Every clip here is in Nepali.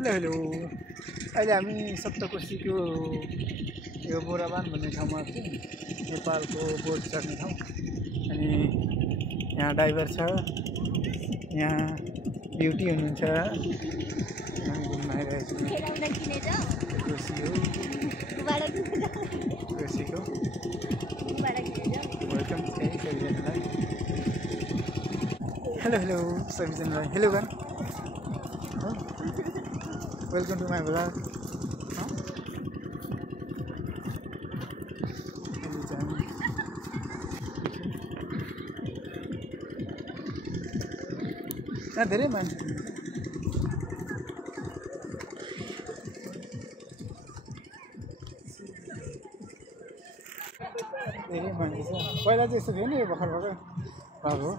हेलो हेलो अहिले हामी सप्तकोशीको यो बोराबान भन्ने ठाउँमा छौँ। नेपालको बोट चढ्ने ठाउँ। अनि यहाँ ड्राइभर छ, यहाँ ब्युटी हुनुहुन्छ, हामी घुम्न आइरहेको छौँ। कोशीको वेलकम चाहिँ सबैजनालाई। हेलो हेलो सबैजनालाई हेलो गान वेलकम टु माई ब्लग। यहाँ धेरै मान्छे छ। पहिला चाहिँ यस्तो थियो नि, यो भर्खर भएको हो,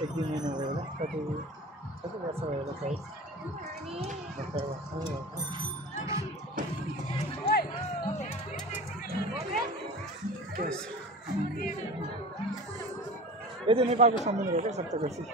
1-2 महिना भयो होला, कति वर्ष भयो होला सायद। यो चाहिँ नेपालको समुद्र हो क्या सप्तकोशी।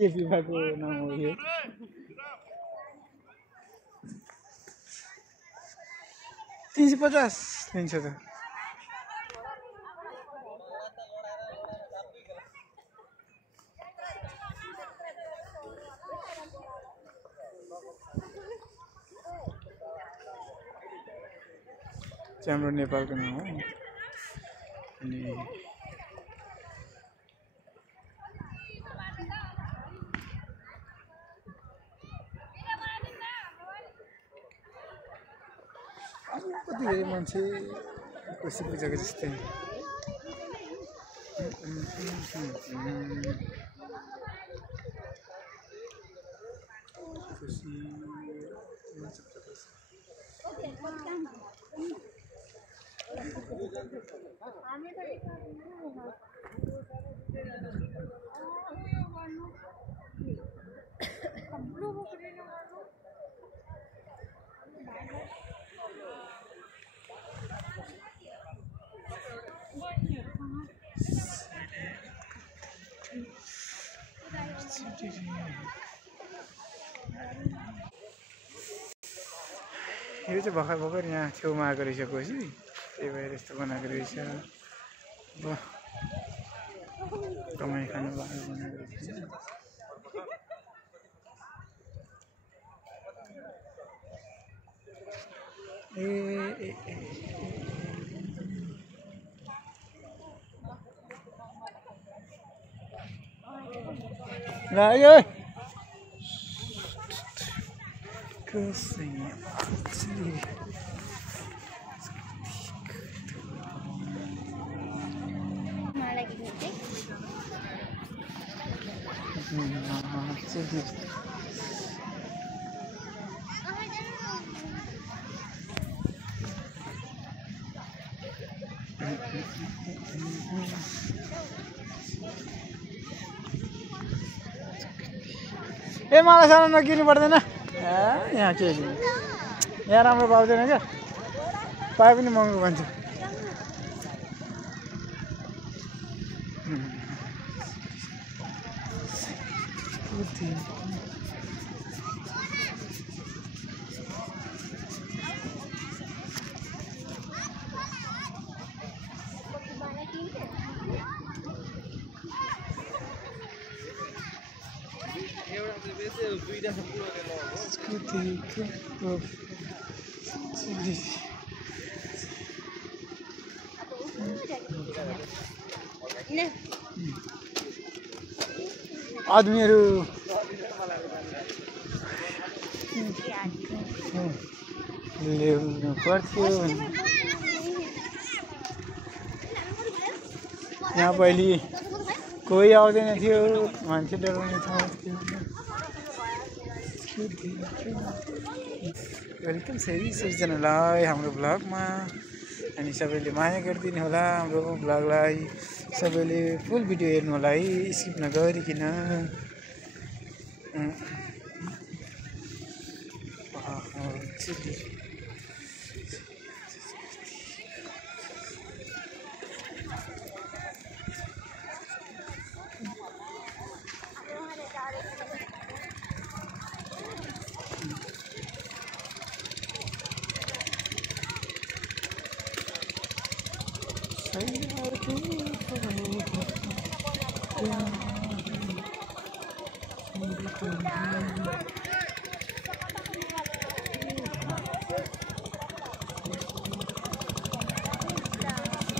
के विभागको नाम हो यो? $350 लिन्छ त। हाम्रो नेपालको नाम हो। अनि कति धेरै मान्छे कोशी पूजाको जस्तै। यो चाहिँ भर्खर यहाँ छेउमा आएको रहेछ कोशी, त्यही भएर यस्तो बनाएको रहेछ। अब कमाइ खानु बनाएको रहेछ। लाग्यो ए मलाई सानो नकिन्नु पर्दैन। यहाँ के किन्नु, यहाँ राम्रो पाउँदैन क्या, पाए पनि महँगो भन्छ। आदमीहरू ल्याउनु पर्थ्यो। यहाँ पहिले कोही आउँदैन थियो, मान्छे डराउने ठाउँ थियो। वेलकम सबैजनालाई हाम्रो भ्लगमा अनि सबैले माया गरिदिनु होला हाम्रो भ्लगलाई सबैले फुल भिडियो हेर्नु होला है स्किप नगरिकन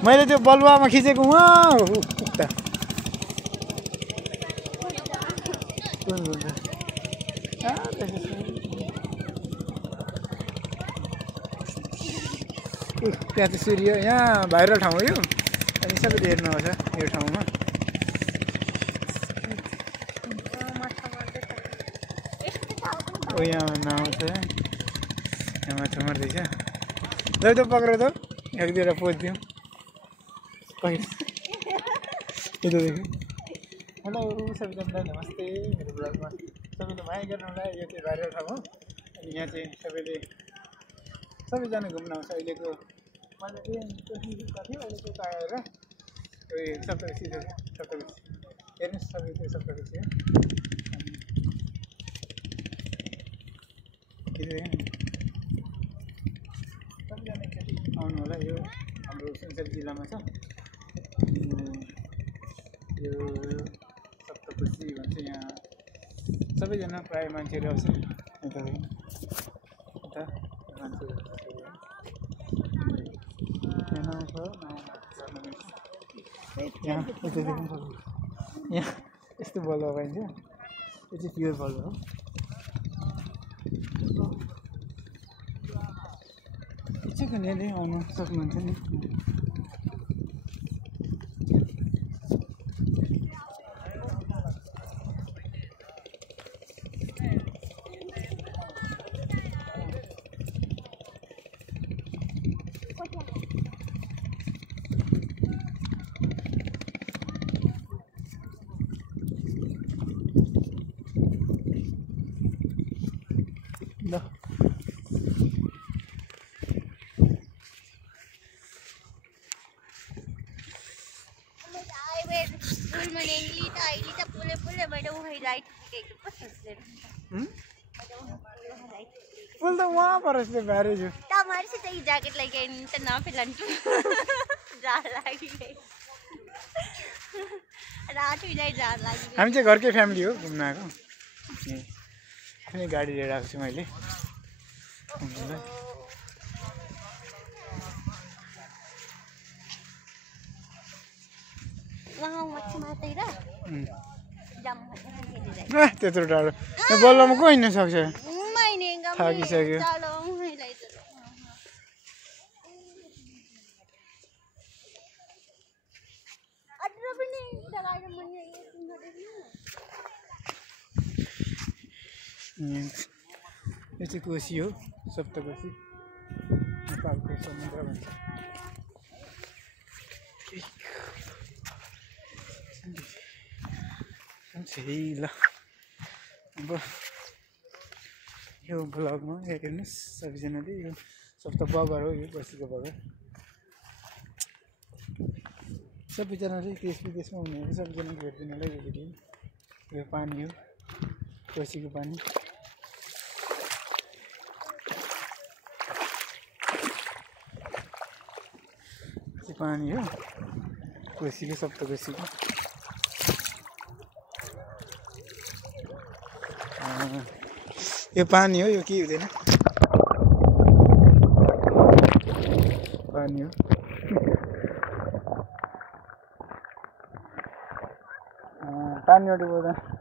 मैले त्यो बलुवामा खिचेको उहाँ उता त्यहाँ त सूर्य यहाँ भाइरल ठाउँ हो यो अनि सबैले हेर्नुहोस् यो ठाउँमा यहाँ नाउ छ यहाँ माछा मार्दैछ जब त पक्र त एक दुईवटा पोजिदिउँ हेलो सबैजनालाई नमस्ते मेरो ब्लगमा सबैले माया गर्नुलाई यो चाहिँ भाइरल ठाउँ हो अनि यहाँ चाहिँ सबैजना घुम्न आउँछ अहिलेको मैले चाहिँ थियो अहिलेको आएर सप्तऋषि हेर्नुहोस् सबै त्यो सप्तऋषि हो सबैजना एकचोटि आउनु होला यो हाम्रो सुनसरी जिल्लामा छ यो सप्तऋषि भन्छ यहाँ सबैजना प्राय मान्छेहरू आउँछ यता मान्छेहरू यहाँ यस्तो बलुवा पाइन्छ यो चाहिँ प्योर बलुवा हो इच्छुक हुनेले आउनु सक्नुहुन्छ नि ल पुल त वहाँ पर बारे जो हमारे से तो जैकेट लेके तो ना फिर लंटू जा लागी रात हुई जाए जा लागी हामी चाहिँ घरकै फ्यामिली हो घुम्न आएको आफ्नै गाडी लिएर आएको छु मैले वहाँ मच्छी मार्दै र त्यत्रो टाढो बल्लमा को हिँड्न सक्छ थाकिसक्यो यो चाहिँ कोशी हो सप्तकोशी नेपालको समुद्र भन्छ ल अब यो ब्लगमा हेर्नुहोस् सबैजनाले यो सप्त बगर हो यो कोशीको बगर सबैजनाले देश विदेशमा हुनेहरू सबैजनाको हेरिदिनुलाई यो भिडियो यो पानी हो कोशीको पानी पानी हो कोशीको सप्तकोशीको यो पानी हो यो के हुँदैन पानी हो पानीबाट बोल्दा